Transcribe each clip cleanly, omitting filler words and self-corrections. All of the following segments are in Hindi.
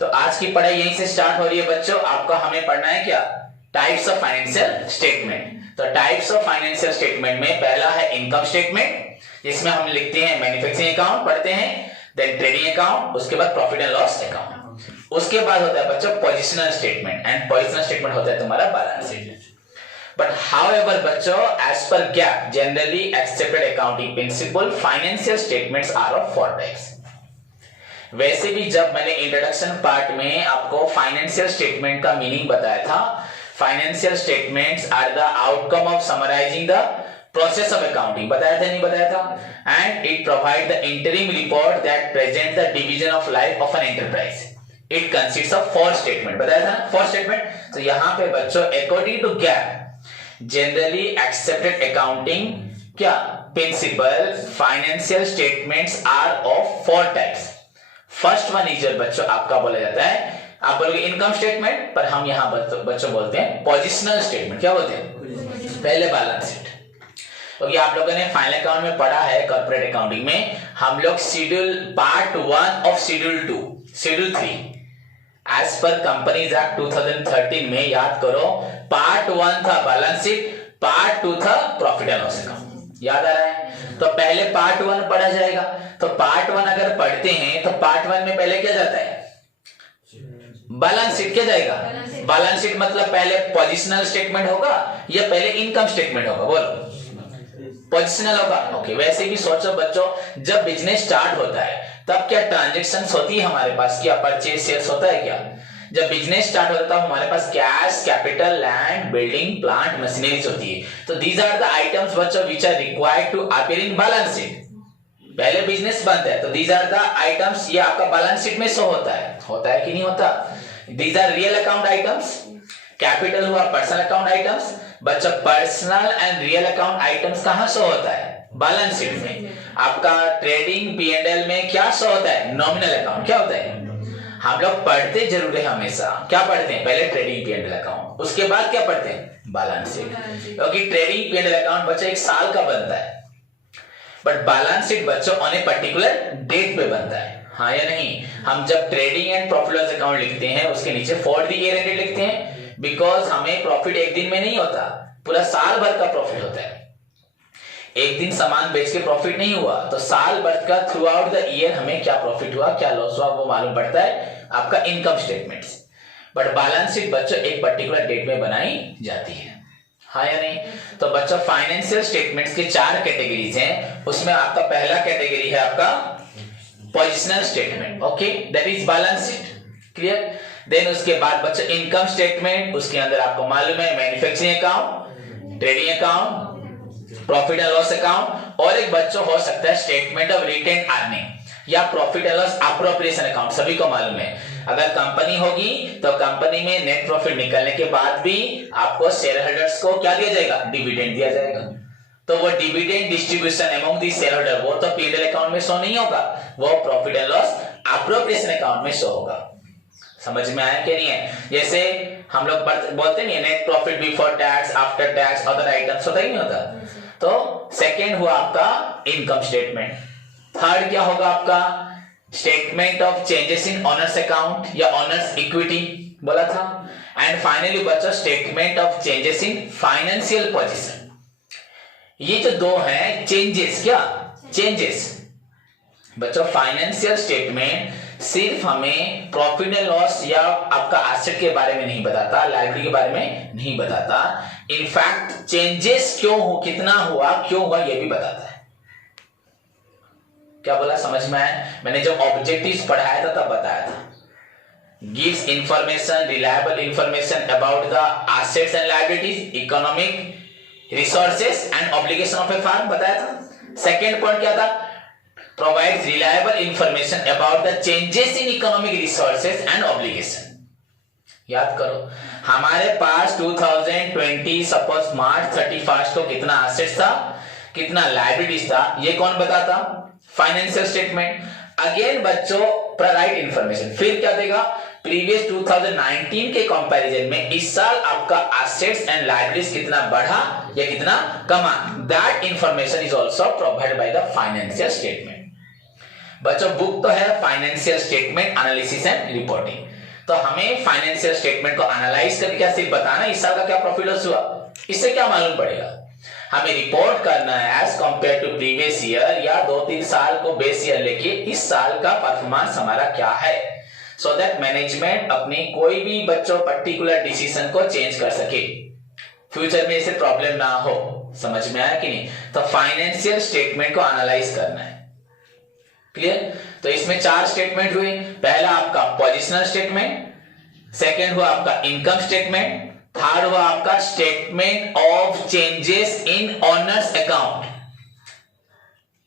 तो आज की पढ़ाई यहीं से स्टार्ट हो रही है बच्चों। आपका हमें पढ़ना है क्या, टाइप्स ऑफ फाइनेंशियल स्टेटमेंट। तो टाइप्स ऑफ फाइनेंशियल स्टेटमेंट में पहला है इनकम स्टेटमेंट, जिसमें हम लिखते हैं मैन्युफैक्चरिंग अकाउंट पढ़ते हैं, देन ट्रेडिंग अकाउंट, उसके बाद प्रॉफिट एंड लॉस अकाउंट। उसके बाद होता है बच्चों positional statement, and positional statement होता है तुम्हारा बैलेंस शीट। But however बच्चों, as per GAAP, generally accepted accounting principle, financial statements are of 4 types। वैसे भी जब मैंने इंट्रोडक्शन पार्ट में आपको फाइनेंशियल स्टेटमेंट का मीनिंग बताया था, financial statements are the outcome of summarising the process of accounting, बताया था नहीं बताया था, and it provide the interim report that present the division of life of an enterprise. It consists of 4 statement, बताया था 4 स्टेटमेंट। तो यहाँ पे बच्चों according to GAAP generally accepted accounting क्या principle, financial statements are of 4 types. First one is बच्चों आपका बोला जाता है, आप बोलोगे इनकम स्टेटमेंट, पर हम यहाँ बच्चों बोलते हैं पोजिशनल स्टेटमेंट। क्या बोलते हैं, पहले बैलेंस शीट। क्योंकि आप लोगों ने फाइनल अकाउंट में पढ़ा है, कॉर्पोरेट अकाउंटिंग में हम लोग schedule part 1 of schedule 2, schedule 3 as per companies act 2013 में याद करो, पार्ट 1 था बैलेंस शीट, पार्ट 2 था प्रॉफिट एंड लॉस अकाउंट। याद आ रहा है? तो पहले पार्ट 1 पढ़ा जाएगा। तो पार्ट 1 अगर पढ़ते हैं तो पार्ट 1 में पहले क्या जाता है, बैलेंस शीट। क्या जाएगा बैलेंस शीट, मतलब पहले पोजिशनल स्टेटमेंट होगा या पहले इनकम स्टेटमेंट होगा, बोलो पोजिशनल होगा। ओके, वैसे भी सोचो बच्चों, जब बिजनेस स्टार्ट होता है तब क्या ट्रांजैक्शंस होती है हमारे पास, क्या परचेज सेल्स होता है क्या? जब बिजनेस स्टार्ट होता है हमारे पास cash, capital, land, building, plant, machineries होती है। तो दीज आर द आइटम्स बच्चों which are required to appear in balance sheet. पहले बिजनेस बनता है तो दीज आर द आइटम्स, ये आपका बैलेंस शीट में शो होता है कि नहीं होता? These are real account items. Capital हुआ पर्सनल अकाउंट आइटम्स। बच्चों personal and real account items कहां शो होता है, बैलेंस शीट में। आपका ट्रेडिंग P&L में क्या शो होता है, नॉमिनल अकाउंट। क्या होता है, हम लोग पढ़ते जरूर है हमेशा, क्या पढ़ते हैं, पहले ट्रेडिंग P&L अकाउंट, उसके बाद क्या पढ़ते हैं, बैलेंस शीट। क्योंकि ट्रेडिंग P&L अकाउंट बच्चों 1 साल का बनता है, बट बैलेंस शीट बच्चों ऑन ए पर्टिकुलर डेट पे बनता है, हाँ या नहीं? हम जब trading and profit loss account लिखते हैं उसके नीचे फॉर द ईयर एंडेड लिखते हैं, बिकॉज हमें प्रॉफिट एक दिन में नहीं होता, पूरा साल भर का प्रॉफिट होता है। एक दिन सामान बेच के प्रॉफिट नहीं हुआ, तो साल भर का थ्रू आउट द ईयर हमें क्या प्रॉफिट हुआ, क्या लॉस हुआ, वो मालूम पड़ता है आपका income statements. But balance sheet बच्चों एक पर्टिकुलर डेट में बनाई जाती है, हाँ या नहीं? तो बच्चों फाइनेंशियल स्टेटमेंट्स के 4 कैटेगरीज हैं, उसमें आपका पहला कैटेगरी है आपका positional statement, okay, that is balance sheet, clear. Then उसके बाद बच्चों इनकम स्टेटमेंट, उसके अंदर आपको मालूम है manufacturing account, trading account, profit and loss account, और एक बच्चों हो सकता है स्टेटमेंट ऑफ रिटेन अर्निंग या profit and loss appropriation account. सभी को मालूम है, अगर कंपनी होगी तो कंपनी में नेट प्रॉफिट निकलने के बाद भी आपको शेयर होल्डर्स को क्या दिया जाएगा, डिविडेंड दिया जाएगा। तो वो dividend distribution among the share holder, वो तो P&L अकाउंट में शो नहीं होगा, वो profit and loss appropriation account में शो होगा। समझ में आया कि नहीं है? जैसे हम लोग बोलते नहीं net profit before tax, after tax, other items, होता ही नहीं होता। तो सेकेंड हुआ आपका इनकम स्टेटमेंट। थर्ड क्या होगा आपका, statement of changes in owners account या ऑनर्स इक्विटी बोला था। एंड फाइनली बच्चों statement of changes in financial position. ये जो 2 हैं चेंजेस, क्या चेंजेस बच्चों, फाइनेंशियल स्टेटमेंट सिर्फ हमें प्रॉफिट एंड लॉस या आपका एसेट के बारे में नहीं बताता, लायबिलिटी के बारे में नहीं बताता, इनफैक्ट चेंजेस क्यों हो, कितना हुआ, क्यों हुआ, ये भी बताता है। क्या बोला, समझ में आया? मैंने जब ऑब्जेक्टिव्स पढ़ाया था तब बताया था, gives information, reliable information about the assets and liabilities, economic resources and obligation of A firm, बताया था। सेकेंड पॉइंट क्या था, provides reliable information about the changes in economic resources and obligation। याद करो, हमारे पास 2020 सपोज मार्च 31 को कितना एसेट्स था, कितना लायबिलिटीज था, ये कौन बताता, फाइनेंशियल स्टेटमेंट। अगेन बच्चों राइट इंफॉर्मेशन, फिर क्या देगा, प्रीवियस 2019 के कंपैरिजन में इस साल आपका एसेट्स एंड लायबिलिटीज कितना बढ़ा या कितना कमा, that information is also provided by the financial statement. बच्चों बुक तो है financial statement analysis and reporting, तो हमें फाइनेंशियल स्टेटमेंट को एनालाइज करके क्या सिर्फ बताना इस साल का क्या प्रॉफिट लॉस हुआ, इससे क्या मालूम पड़ेगा, हमें रिपोर्ट करना है as compare to previous year या 2-3 साल को बेस ईयर लेके इस साल का परफॉर्मेंस हमारा क्या है, सो दैट मैनेजमेंट अपनी कोई भी बच्चों पर्टिकुलर डिसीजन को चेंज कर सके, फ्यूचर में इसे प्रॉब्लम ना हो। समझ में आया कि नहीं? तो फाइनेंशियल स्टेटमेंट को एनालाइज करना है, क्लियर? तो इसमें 4 स्टेटमेंट हुए, पहला आपका पोजिशनल स्टेटमेंट, सेकेंड हुआ आपका इनकम स्टेटमेंट, थर्ड हुआ आपका statement of changes in owners account.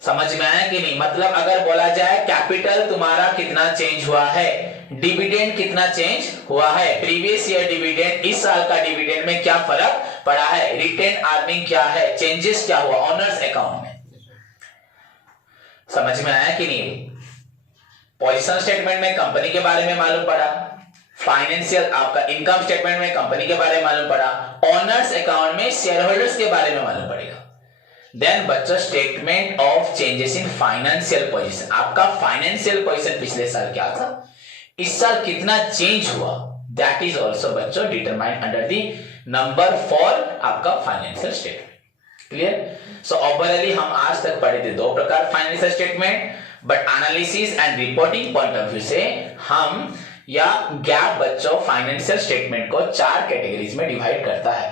समझ में आया कि नहीं? मतलब अगर बोला जाए कैपिटल तुम्हारा कितना चेंज हुआ है, डिविडेंड कितना चेंज हुआ है, प्रीवियस ईयर डिविडेंड इस साल का डिविडेंड में क्या फर्क पड़ा है, रिटेन अर्निंग क्या है, चेंजेस क्या हुआ ओनर्स अकाउंट में। समझ में आया कि नहीं? पोजिशनल स्टेटमेंट में कंपनी के बारे में मालूम पड़ा, फाइनेंशियल आपका इनकम स्टेटमेंट में कंपनी के बारे में मालूम पड़ा, ओनर्स अकाउंट में शेयर होल्डर्स के बारे में मालूम पड़ेगा। देन बच्चों statement of changes in financial position, आपका फाइनेंशियल पोजीशन पिछले साल क्या था, इस साल कितना चेंज हुआ, दैट इज ऑल्सो बच्चों डिटरमाइंड अंडर दी नंबर 4 आपका फाइनेंशियल स्टेटमेंट। क्लियर? सो ओवरऑली हम आज तक पढ़े थे 2 प्रकार financial statement, but analysis and reporting point of view से हम या गैप बच्चों फाइनेंशियल स्टेटमेंट को 4 कैटेगरीज में डिवाइड करता है।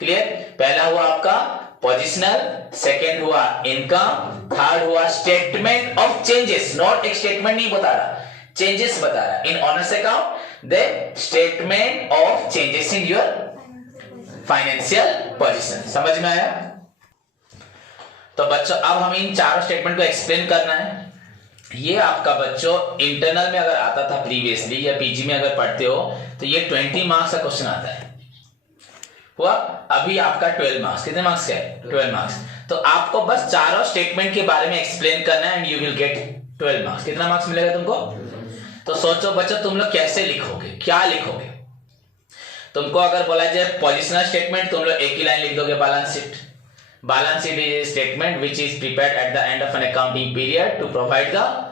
क्लियर? पहला हुआ आपका पोजिशनल, सेकेंड हुआ इनकम, थर्ड हुआ स्टेटमेंट ऑफ चेंजेस, नॉट एक स्टेटमेंट नहीं बता रहा, चेंजेस बता रहा in owners account, then statement of changes in your financial position. समझ में आया? तो बच्चों अब हम इन 4 स्टेटमेंट को एक्सप्लेन करना है। ये आपका बच्चों इंटरनल में अगर आता था प्रीवियसली या पीजी में अगर पढ़ते हो तो ये 20 मार्क्स का क्वेश्चन आता है, हुआ अभी आपका 12 मार्क्स, कितने मार्क्स का है 12 मार्क्स, तो आपको बस चारों स्टेटमेंट के बारे में एक्सप्लेन करना है and you will get 12 marks. कितना मार्क्स मिलेगा तुमको? तो सोचो बच्चों तुम लोग कैसे लिखोगे, क्या लिखोगे? तुमको अगर बोला जाए पोजिशनल स्टेटमेंट, तुम लोग एक ही लाइन लिख दोगे balance sheet. Balance sheet is a statement which is prepared at the end of an accounting period to provide the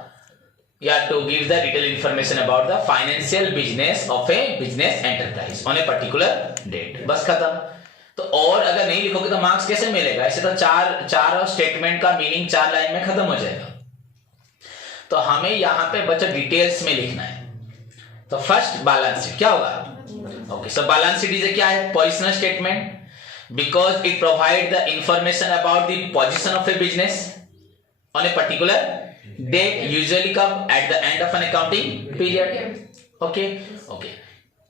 या to give the detailed information about the financial business of a business enterprise on a particular date। बस खत्म। तो और अगर नहीं लिखोगे तो मार्क्स कैसे मिलेगा? ऐसे तो चार स्टेटमेंट का मीनिंग 4 लाइन में खत्म हो जाएगा। तो हमें यहाँ पे बच्चों डिटेल्स में लिखना है। तो फर्स्ट बैलेंस शीट क्या होगा? Okay, so balance sheet is क्या है? Positional statement because it provide the information about the position of a business on a particular date, usually come at the end of an accounting period। okay okay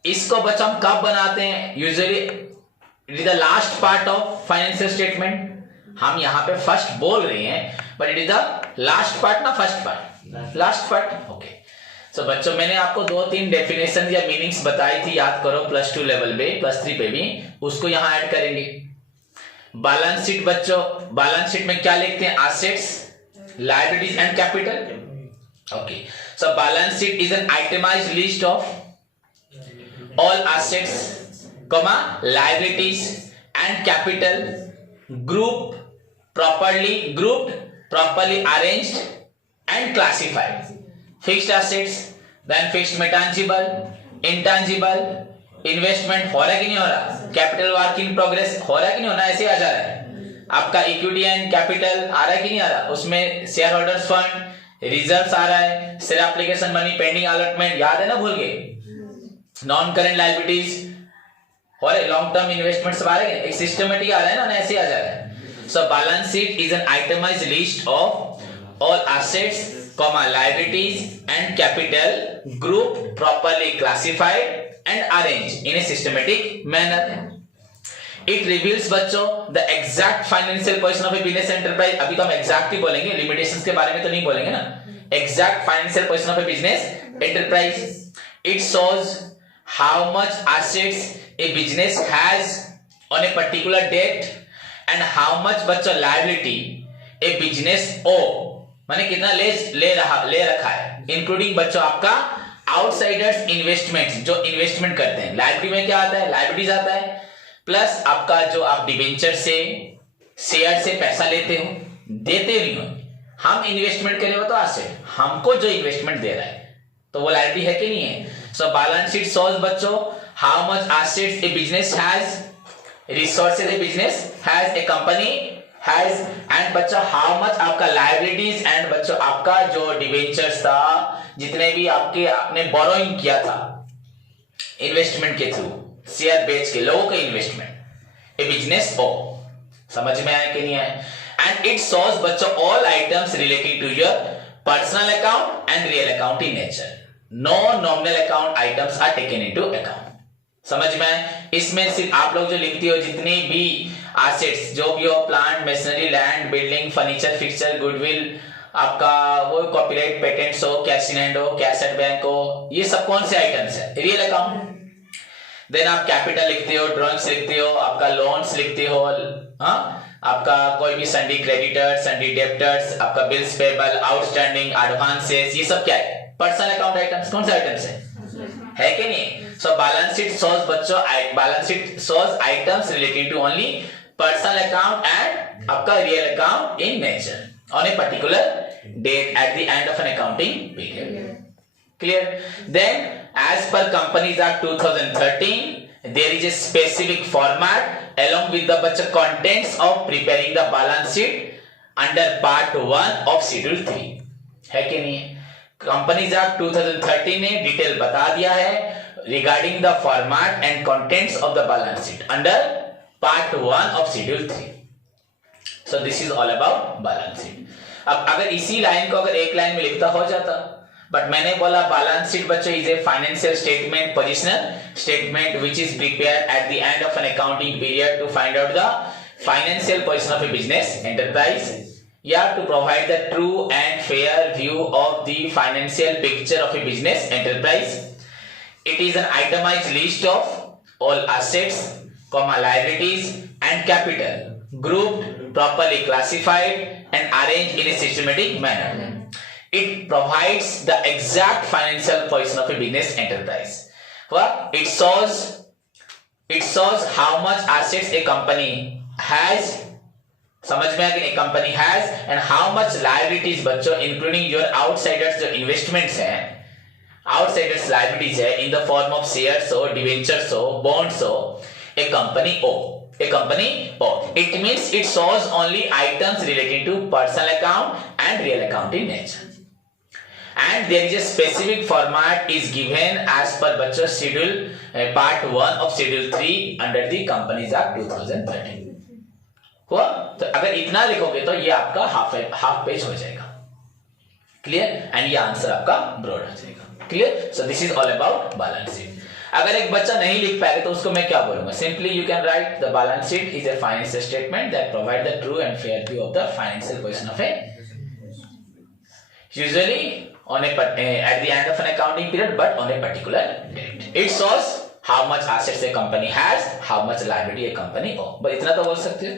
इसको बच्चों हम कब बनाते हैं? Usually it is the last part of financial statement. हम यहाँ पे फर्स्ट बोल रहे हैं but it is the last part ना first part? Last part. Okay, so बच्चों मैंने आपको 2-3 डेफिनेशन या मीनिंग्स बताई थी, याद करो +2 लेवल पे +3 पे भी, उसको यहाँ ऐड करेंगे। बैलेंस शीट बच्चों, बैलेंस शीट में क्या लिखते हैं? Assets, liabilities and capital। okay, so balance sheet is an itemized list of all assets comma liabilities and capital grouped, properly arranged and classified। fixed assets, then fixed tangible, intangible, investment हो रहा है कि नहीं हो रहा, capital work in progress हो रहा है कि नहीं होना, ऐसे आ जा रहा है। आपका इक्विटी एंड कैपिटल आ रहा है कि नहीं आ रहा, उसमें शेयर होल्डर्स फंड, रिजर्व्स आ रहा है, share application money, pending allotment, याद है ना, भूल गए, नॉन करेंट लायबिलिटीज और लॉन्ग टर्म इन्वेस्टमेंट सब आ रहे हैं, एक सिस्टमेटिक आ रहा है ना, ऐसे आ जा रहा है। सो balance sheet is an itemised list of all assets comma liabilities and capital group properly classified and arrange in a systematic manner. It reveals बच्चों the exact financial position of a business enterprise। अभी तो हम exact ही बोलेंगे, limitations के बारे में तो नहीं बोलेंगे ना। Exact financial position of a business enterprise। It shows how much assets a business has on a particular date and how much बच्चों liability a business owe, माने कितना ले रखा है, including बच्चों आपका outsiders investments, जो investment करते हैं। liability में क्या आता है? liabilities आता है, प्लस आपका जो आप डिबेंचर से शेयर से पैसा लेते हो, देते नहीं हो, हम इन्वेस्टमेंट करें वो तो एसेट, हमको जो इन्वेस्टमेंट दे रहा है तो वो लायबिलिटी है कि नहीं है। सो बैलेंस शीट शोज बच्चों how much assets A business has, resources A business has, A company has, and बच्चों हाउ मच आपका लायबिलिटीज एंड बच्चों आपका जो डिवेंचर्स था, जितने भी आपने बोरोइंग किया था इन्वेस्टमेंट के थ्रू, शेयर बेच के लोगों का इन्वेस्टमेंट, ए बिजनेस ओ, समझ में आया कि नहीं आया। एंड इट शोज बच्चों all items related to your personal account and real account in nature, no nominal account items are taken into account. समझ में आया। इसमें सिर्फ आप लोग जो लिखते हो जितनी भी एसेट्स जो भी हो, plant, machinery, land, building, furniture, fixture, goodwill, आपका वो कॉपीराइट, पेटेंट्स हो, कैश इन हैंड हो, कैश एट बैंक हो, ये सब कौन से आइटम्स है, रियल अकाउंट। देन आप कैपिटल लिखते हो, ड्रॉइंग्स लिखते हो, आपका लोन्स लिखते हो, हाँ, आपका कोई भी सन्डी क्रेडिटर्स, सन्डी डेब्टर्स, आपका बिल्स पेबल, आउटस्टैंडिंग, एडवांसेस, ये सब क्या है, पर्सनल अकाउंट आइटम्स। कौन से आइटम्स है कि नहीं। सो बैलेंस शीट शोज बच्चों, balance sheet shows items related to only personal account and आपका real account in nature on a particular date at the end of an accounting period. Clear? Then as per Companies Act 2013 there is a specific format along with the contents of preparing the balance sheet under part 1 of schedule 3 है कि नहीं। Companies Act 2013 ने डिटेल बता दिया है regarding the format and contents of the balance sheet under part 1 of schedule 3. So this is all about balance sheet. अब अगर इसी लाइन को अगर एक लाइन में लिखता हो जाता, बट मैंने बोला बैलेंस शीट बच्चों is a financial statement, positional statement which is prepared at the end of an accounting period to find out the financial position of a business enterprise या to provide the true and fair view of the financial picture of a business enterprise. It is an itemised list of all assets, liabilities and capital grouped, properly classified and arranged in a systematic manner. It provides the exact financial position of a business enterprise. Well, it shows how much assets a company has, समझ में आया कि a company has, and how much liabilities बच्चों including your outsiders जो investments हैं, outsiders liabilities है in the form of shares हो, debentures हो, bonds हो, a company O. A company O. It means it shows only items relating to personal account and real account in nature. And there is a specific format is given as per बच्चों schedule part 1 of schedule 3 under the Companies Act 2013. हुआ? तो अगर इतना लिखोगे तो ये आपका हाफ पेज हो जाएगा। क्लियर? एंड ये आंसर आपका ब्रॉड हो जाएगा। Clear? So this is all about balance sheet. अगर एक बच्चा नहीं लिख पाएगा तो उसको मैं क्या बोलूंगा, simply you can write the balance sheet is a financial statement that provide the true and fair view of the financial position of A usually on at the end of an accounting period but on a particular date. It shows how much assets a company has, how much liability a company owes. बस इतना तो बोल सकते हो।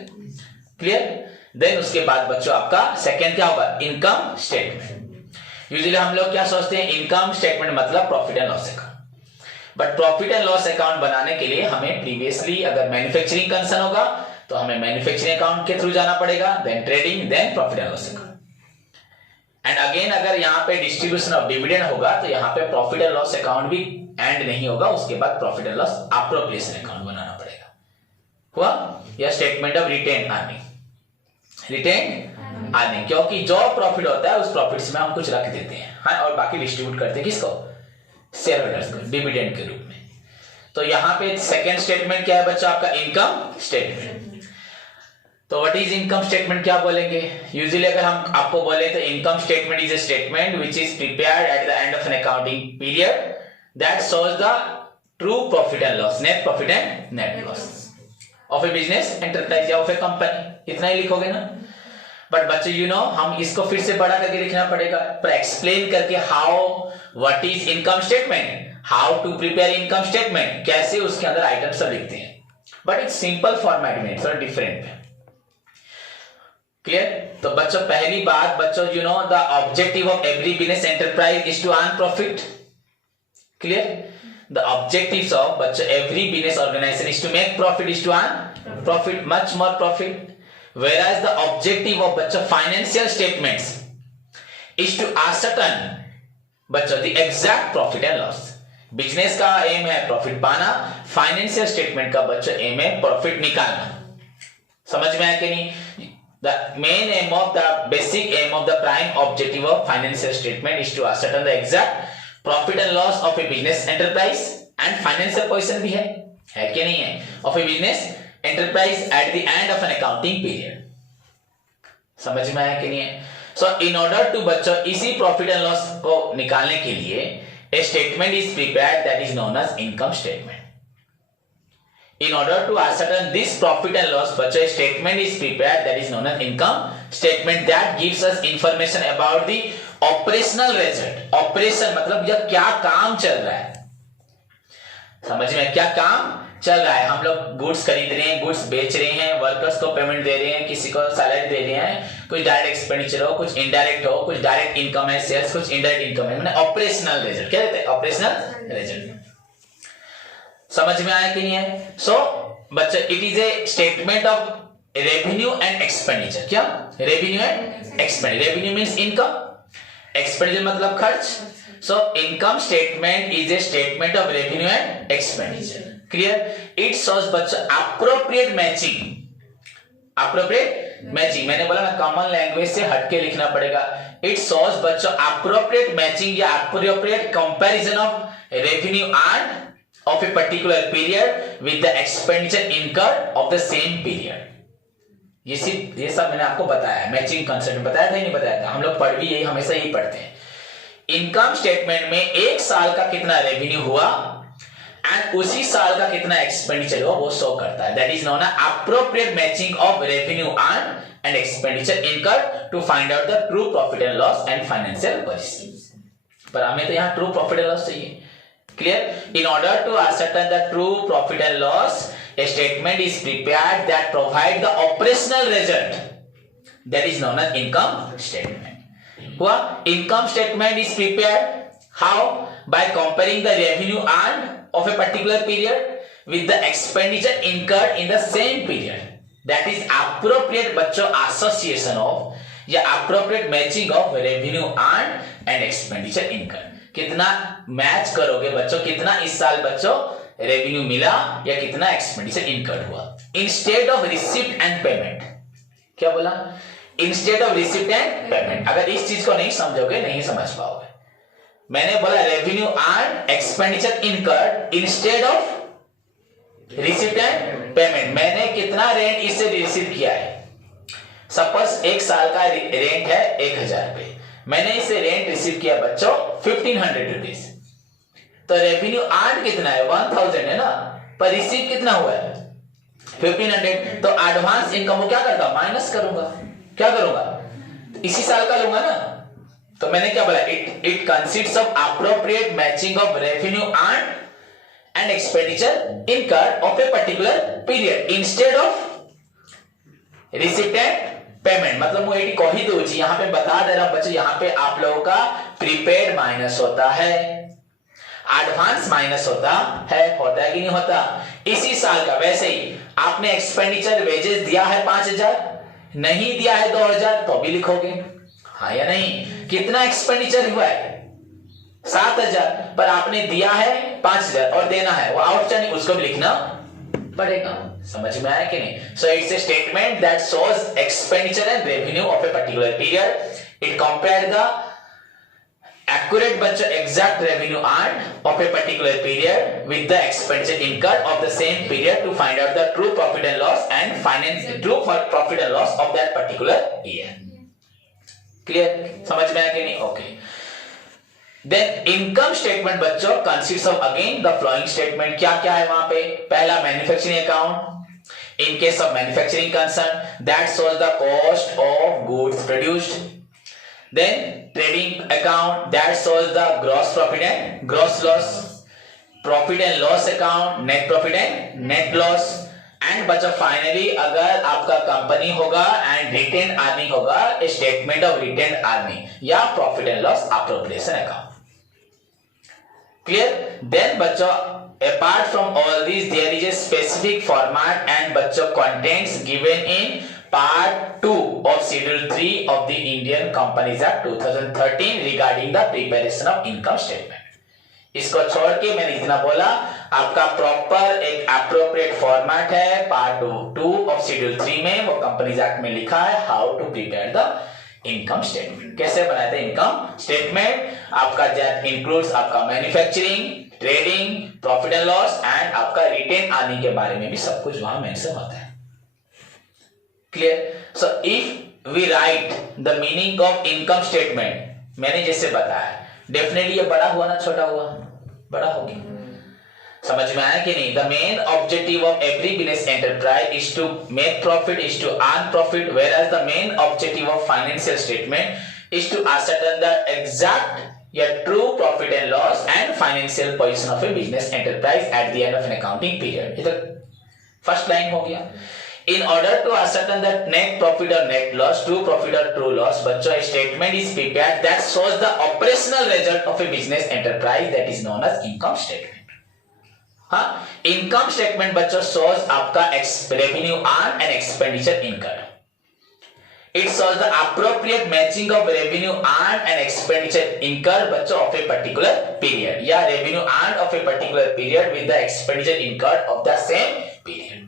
क्लियर? देन उसके बाद बच्चों आपका सेकंड क्या होगा, इनकम स्टेटमेंट। यूजुअली हम लोग क्या सोचते हैं, इनकम स्टेटमेंट मतलब profit and loss account. But profit and loss account बनाने के लिए हमें प्रीवियसली अगर मैन्युफैक्चरिंग कंसर्न होगा तो हमें मैन्युफैक्चरिंग अकाउंट के थ्रू जाना पड़ेगा, then trading, then profit and loss account. And again अगर यहाँ पे डिस्ट्रीब्यूशन ऑफ डिविडेंड होगा तो यहाँ पे प्रॉफिट एंड लॉस अकाउंट भी एंड नहीं होगा, उसके बाद profit and loss appropriation account बनाना पड़ेगा। हुआ? या statement of retained earning, retained earning, क्योंकि जो प्रॉफिट होता है उस प्रॉफिट में हम कुछ रख देते हैं, हाँ, और बाकी डिस्ट्रीब्यूट करते हैं किसको, शेयर होल्डर्स को, डिविडेंड के रूप में। तो यहाँ पे सेकेंड स्टेटमेंट क्या है बच्चों, आपका इनकम स्टेटमेंट। तो व्हाट इज इनकम स्टेटमेंट क्या बोलेंगे, यूजुअली अगर हम आपको बोले तो income statement is a statement which is prepared at the end of an accounting period that shows the true profit and loss, net profit and net loss of a business enterprise या ऑफ ए कंपनी। इतना ही लिखोगे ना। बट बच्चों यू नो हम इसको फिर से बड़ा करके लिखना पड़ेगा, पर एक्सप्लेन करके how what is income statement, how to prepare income statement, कैसे उसके अंदर आइटम सब लिखते हैं, बट इट्स सिंपल फॉर्मेट में, थोड़ा डिफरेंट है। क्लियर? तो बच्चों पहली बात बच्चों you know the objective of every business enterprise is to earn profit. Clear? The objectives of बच्चों every business organisation is to make profit, is to earn profit, much more profit. whereas the objective of बच्चों financial statements is to ascertain बच्चों the exact profit and loss. Business का एम है प्रॉफिट पाना, फाइनेंशियल स्टेटमेंट का बच्चों एम है प्रॉफिट निकालना। समझ में आया कि नहीं? The main aim of the basic aim of the prime objective of financial statement is to ascertain the exact profit and loss of a business enterprise and financial position भी है कि नहीं है, of a business enterprise at the end of an accounting period। समझ में आया कि नहीं है? So in order to बच्चों इसी profit and loss को निकालने के लिए a statement is prepared that is known as income statement। In order to ascertain this profit and loss, बच्चों a statement is prepared that is known as income statement that gives us information about the operational result। Operation मतलब यह क्या काम चल रहा है, समझ में क्या काम चल रहा है। हम लोग गुड्स खरीद रहे हैं, गुड्स बेच रहे हैं, वर्कर्स को पेमेंट दे रहे हैं, किसी को सैलरी दे रहे हैं, कुछ डायरेक्ट एक्सपेंडिचर हो, कुछ इनडायरेक्ट हो, कुछ डायरेक्ट इनकम है सेल्स, कुछ इनडायरेक्ट इनकम है, मैंने ऑपरेशनल रिजल्ट क्या कहते हैं, ऑपरेशनल रिजल्ट। समझ में आया कि नहीं है? सो बच्चे it is a statement of revenue and expenditure. क्या revenue and expenditure? Revenue means income, expenditure मतलब खर्च। So income statement is a statement of revenue and expenditure. Clear? It shows बच्चों अप्रोप्रिएट मैचिंग। अप्रोप्रिएट मैचिंग मैंने बोला ना कॉमन लैंग्वेज से हटके लिखना पड़ेगा। इट शोज बच्चों अप्रोप्रिएट मैचिंग या appropriate comparison of revenue earned of a particular period with the expenditure incurred of the same period। ये सब मैंने आपको बताया, मैचिंग कंसेप्ट बताया था, नहीं बताया था? हम लोग पढ़ भी यही हमेशा यही पढ़ते हैं। इनकम स्टेटमेंट में एक साल का कितना रेवेन्यू हुआ एंड उसी साल का कितना एक्सपेंडिचर हुआ वो शो करता है। That is known as appropriate matching of revenue earned and expenditure incurred to find out the true profit and loss and financial position. पर हमें तो यहाँ ट्रू प्रॉफिट एंड लॉस चाहिए। Clear? In order to ascertain the true profit and loss, a statement is prepared that provide the operational result. That is known as income statement. What? Income statement is prepared how? By comparing the revenue earned of a particular period with the expenditure incurred in the same period. That is appropriate बच्चों association of या appropriate matching of revenue earned and expenditure incurred। कितना मैच करोगे बच्चों, कितना इस साल बच्चों रेवेन्यू मिला या कितना एक्सपेंडिचर इनकर्ड हुआ। Instead of receipt and payment. क्या बोला? Instead of receipt and payment. अगर इस चीज को नहीं समझोगे नहीं समझ पाओगे। मैंने बोला revenue earned expenditure incurred instead of receipt and payment. मैंने कितना रेंट इससे रिसीव किया है। सपोज एक साल का रेंट है 1000 रुपए, मैंने इसे रेंट रिसीव किया बच्चों 1500 रुपीज। तो रेवेन्यू अर्न कितना है 1000 है ना, पर रिसीव कितना हुआ है 1500। तो एडवांस इनकम को क्या करता माइनस करूंगा, क्या करूंगा इसी साल का लूंगा ना। तो मैंने क्या बोला it consists of appropriate matching of revenue earn and expenditure incurred of a particular period instead of receipt and payment. मतलब वो एटी कही दो जी, यहाँ पे बता दे रहा बच्चों, यहाँ पे आप लोगों का प्रीपेड माइनस होता है, एडवांस माइनस होता है कि नहीं होता इसी साल का। वैसे ही आपने एक्सपेंडिचर वेजेस दिया है 5000, नहीं दिया है 2000 तो भी लिखोगे हाँ या नहीं। कितना एक्सपेंडिचर हुआ है 7000, पर आपने दिया है 5000 और देना है वो आउटस्टैंडिंग, उसको भी लिखना पड़ेगा। समझ में आया कि नहीं? So it's a statement that shows expenditure and revenue of a particular period. It compare the accurate बच्चों exact revenue earned of a particular period with the expenditure incurred of the same period to find out the true profit and loss and finance true profit and loss of that particular year। Clear? समझ में आया कि नहीं? Okay. Then income statement बच्चों consists of again the following statement। क्या क्या है वहां पे? पहला manufacturing account in case of manufacturing concern that shows the cost of goods produced। Then trading account that shows the gross profit and gross loss, profit and loss account net profit and net loss, and बच्चों finally अगर आपका कंपनी होगा and retained earning होगा a statement of retained earning या profit and loss appropriation account। Clear? Then बच्चों apart from all these there is a specific format and बच्चों contents given in part 2 of Schedule 3 of the Indian Companies Act 2013 regarding the preparation of income statement. इसको छोड़ के मैंने इतना बोला, आपका प्रॉपर एक अप्रोप्रिएट फॉर्मेट है पार्ट 2 ऑफ शेड्यूल 3 में, वो कंपनीज एक्ट में लिखा है how to prepare the income statement, कैसे बनाए थे इनकम स्टेटमेंट। आपका दैट इंक्लूड्स आपका manufacturing, trading, profit and loss and आपका रिटेन अर्निंग के बारे में भी सब कुछ वहां मेंशन होता है। Clear? So if we write the meaning of income statement, मैंने जैसे बताया, डेफिनेटली ये बड़ा हुआ ना छोटा हुआ? बड़ा हो गया। समझ में आया कि नहीं? The main objective of every business enterprise is to make profit, is to earn profit, whereas the main objective of financial statement is to ascertain the exact या true profit and loss and financial position of a business enterprise at the end of an accounting period। ये तो फर्स्ट लाइन हो गया। In order to ascertain that net profit or net loss, true profit or true loss, बच्चों a statement is prepared that shows the operational result of a business enterprise, that is known as income statement। हाँ, income statement बच्चों shows आपका revenue earned and expenditure incurred। It shows the appropriate matching of revenue earned and expenditure incurred बच्चों of a particular period, या revenue earned of a particular period with the expenditure incurred of the same period।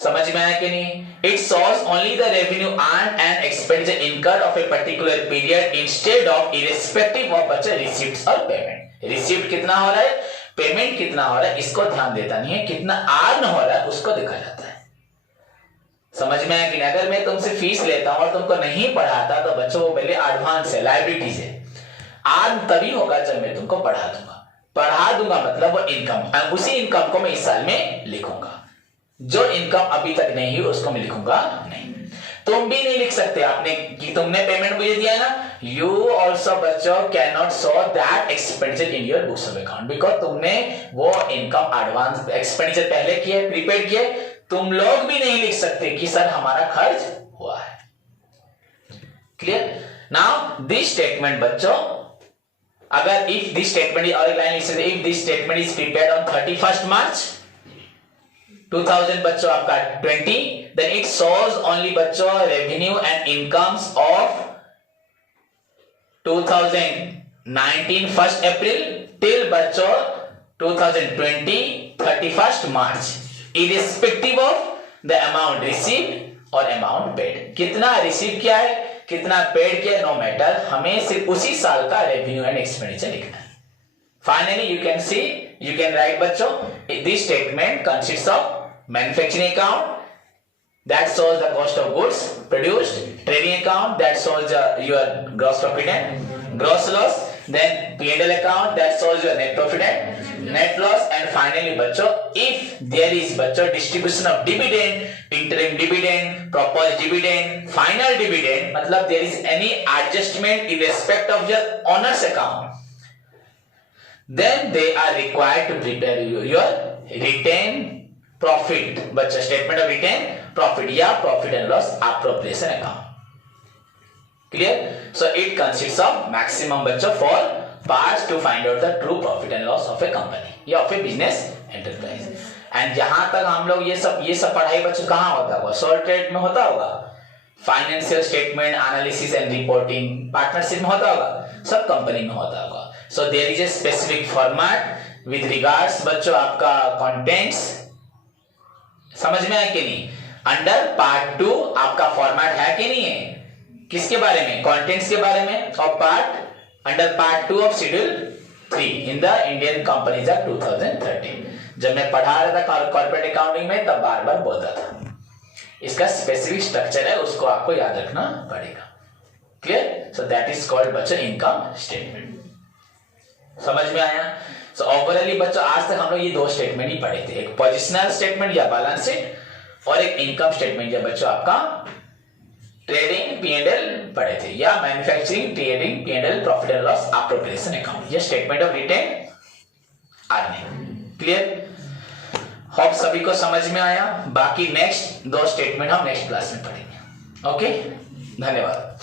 समझ में आया कि नहीं? It shows only the revenue earned and expenditure incurred of a particular period instead of irrespective of बच्चे receipts और payment। रिसीप्ट कितना हो रहा है, पेमेंट कितना हो रहा है, इसको ध्यान देता नहीं है, कितना अर्न हो रहा है उसको देखा जाता है। समझ में आया कि नहीं? अगर मैं तुमसे फीस लेता हूं और तुमको नहीं पढ़ाता तो बच्चों वो पहले एडवांस है, लायबिलिटीज है। अर्न तभी होगा जब मैं तुमको पढ़ा दूंगा मतलब वो इनकम, उसी इनकम को मैं इस साल में लिखूंगा। जो इनकम अभी तक नहीं हुई उसको मैं लिखूंगा नहीं। तुम भी नहीं लिख सकते आपने कि तुमने पेमेंट मुझे दिया है ना, यू ऑल्सो बच्चों can not show that expenditure in your books of account, because तुमने वो इनकम एडवांस एक्सपेंडिचर पहले किए, प्रीपेड किए। तुम लोग भी नहीं लिख सकते कि सर हमारा खर्च हुआ है। क्लियर? नाउ दिस स्टेटमेंट बच्चों, अगर इफ दिस स्टेटमेंट और एक लाइन लिख सकते, if this statement is prepared on 31st March 2000 बच्चों आपका 20, then it shows only बच्चों revenue and incomes of 2019 1st April till बच्चों 2020 31st March, irrespective of the amount received और amount paid। कितना रिसीव किया है, कितना पेड किया, नो मैटर, हमें सिर्फ उसी साल का रेवेन्यू एंड एक्सपेंडिचर लिखना है। Finally, you can see, you can write बच्चों, this statement consists of manufacturing account that shows the cost of goods produced, trading account that shows your gross profit and gross loss, then P&L account that shows your net profit and net loss, and finally बच्चों if there is बच्चों distribution of dividend, interim dividend, proposed dividend, final dividend, मतलब there is any adjustment in respect of your owner's account, then they are required to prepare your retain profit बच्चा, स्टेटमेंट ऑफ रिटेन प्रॉफिट या profit and loss appropriation account. Clear? So it consists of maximum बच्चों 4 parts to find out the true profit and loss of a company या of a business enterprise. And जहां तक हम लोग ये सब पढ़ाई बच्चों कहां होता होगा, सॉर्टेड में होता होगा, financial statement analysis and reporting partnership में होता होगा, सब कंपनी में होता होगा। So there is a specific format with regards बच्चों आपका कंटेंट्स। समझ में आया कि नहीं? अंडर पार्ट 2 आपका फॉर्मेट है कि नहीं है, किसके बारे में, कंटेंट्स के बारे में, और under part 2 of schedule 3 in the Indian companies act 2013। जब मैं पढ़ा रहा था कॉर्पोरेट अकाउंटिंग में तब बार बार बोलता था, इसका स्पेसिफिक स्ट्रक्चर है, उसको आपको याद रखना पड़ेगा। Clear? So that is called बच्चों इनकम स्टेटमेंट। समझ में आया? सो ओवरऑली बच्चों आज तक हम लोग ये 2 स्टेटमेंट ही पढ़े थे, एक पोजिशनल स्टेटमेंट या बैलेंस शीट और एक इनकम स्टेटमेंट या बच्चों आपका ट्रेडिंग P&L पढ़े थे, या manufacturing trading P&L profit and loss appropriation account या statement of retained earning. Clear? Hope सभी को समझ में आया। बाकी नेक्स्ट 2 स्टेटमेंट हम नेक्स्ट क्लास में पढ़ेंगे। ओके, धन्यवाद।